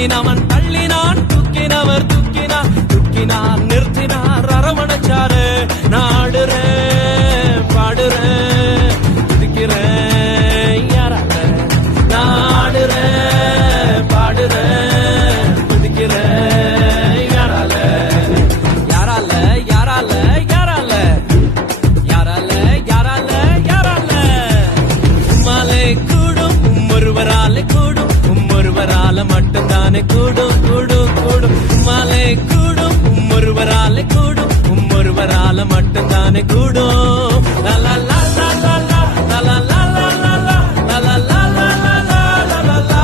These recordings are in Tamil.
தள்ளினவன் தள்ளினான், துக்கினவர் துக்கினார், துக்கினார் நிறுத்தினார், அரவணைச்சாரு. நாடுறேன் பாடுறேன் துதிக்கிறேன் யாரால, நாடுறேன் பாடுறேன் துதிக்கிறேன் யாரால, யாரால யாரால யாரால யாரால யாரால யாரால. உம்மாலே கூடும் ஒருவராலே கூடும், ஒருவரால மட்டும்தானே கூடும் கூடும் கூடும். உம்மாலே கூடும் ஒருவராலே கூடும், ஒருவரால மட்டும்தானே கூடும். லா லா லா லா லா லா லா லா லா லா லா லா லா லா லா லா லா லா லா.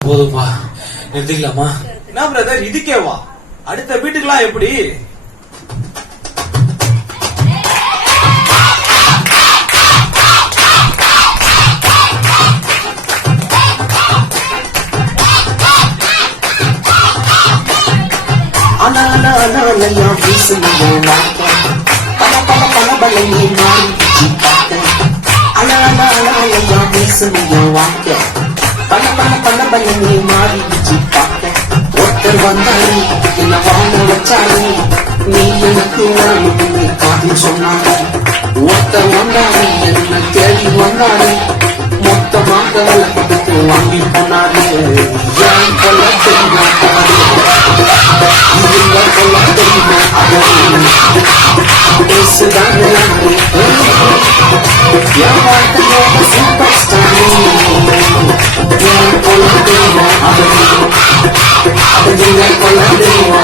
போதும்பா, நிறுத்திக்கலாமா? என்ன பிரதர் இதுக்கேவா? அடுத்த வீட்டுக்கெல்லாம் எப்படி? ஒருத்தர் வந்தாரு என்ன வாங்க வச்சாரு, நீ எனக்கு காரணம் சொன்னாரு. ஒருத்தர் வந்தாரு என்ன தேடி வந்தாரு, மொத்தமாக கொடுத்து வாங்கி போனாரு. ஏன் கொள்ள தெரியுமா இவங்க கொள்ள தெரியுமா பேசுதாங்க என் வாழ்க்கையோட சூப்பர் ஸ்டார். ஏன் கொள்ள தெரியுமா நீங்க கொள்ள தெரியுமா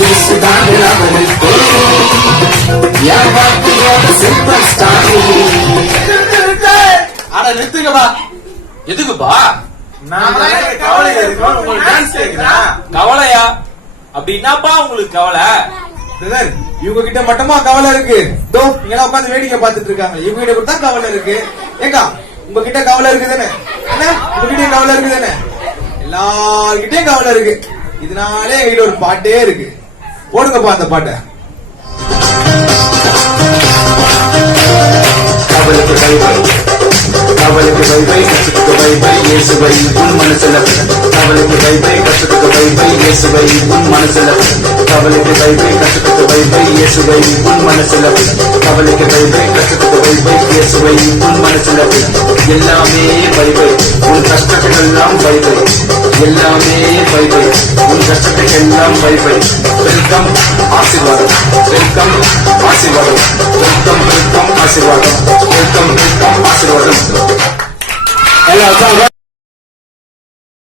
இயேசுதாங்க அவரை என் வாழ்க்கையோட சூப்பர் ஸ்டார். அட நிறுத்துங்கப்பா. எதுக்குப்பா? கவலையா இருக்கோம், உங்களுக்கு டான்ஸ் கேக்குறேன். கவலையா? அப்படி என்னப்பா உங்களுக்கு கவலை? பிரதர் இவங்க கிட்ட மட்டுமா கவலை இருக்கு? தோ இங்க உட்காந்து வேடிக்கை பார்த்துட்டு இருக்காங்க, இவங்க கிட்ட கூட கவலை இருக்கு. ஏக்கா உங்ககிட்ட கவலை இருக்கு தானே? என்ன உங்ககிட்ட கவலை இருக்கு தானே? எல்லார்கிட்டயும் கவலை இருக்கு. இதனாலே எங்கிட்ட ஒரு பாட்டே இருக்கு. போடுங்கப்பா அந்த பாட்டை. கவலைக்கு பை பை, கவலைக்கு பை பை, கஷ்டத்துக்கு பை பை, இயேசுவை உன் மனசுல. கவலைக்கு பை பை, கஷ்டத்துக்கு பை பை, இயேசுவை உன் மனசுல. கவலைக்கு பை பை, கஷ்டத்துக்கு பை பை, இயேசுவை உன் மனசுல. கவலைக்கு பை பை, கஷ்டத்துக்கு பை பை, இயேசுவை உன் மனசுல. எல்லாமே பை பை, உன் கஷ்டத்துக்கெல்லாம் பை பை. எல்லாமே பை பை, உன் கஷ்டத்துக்கெல்லாம் பை பை. வெல்கம் ஆசீர்வாதம், வெல்கம் ஆசீர்வாதம், வெல்கம் வெல்கம் ஆசீர்வாதம், வெல்கம் வெல்கம் ஆசீர்வாதம்.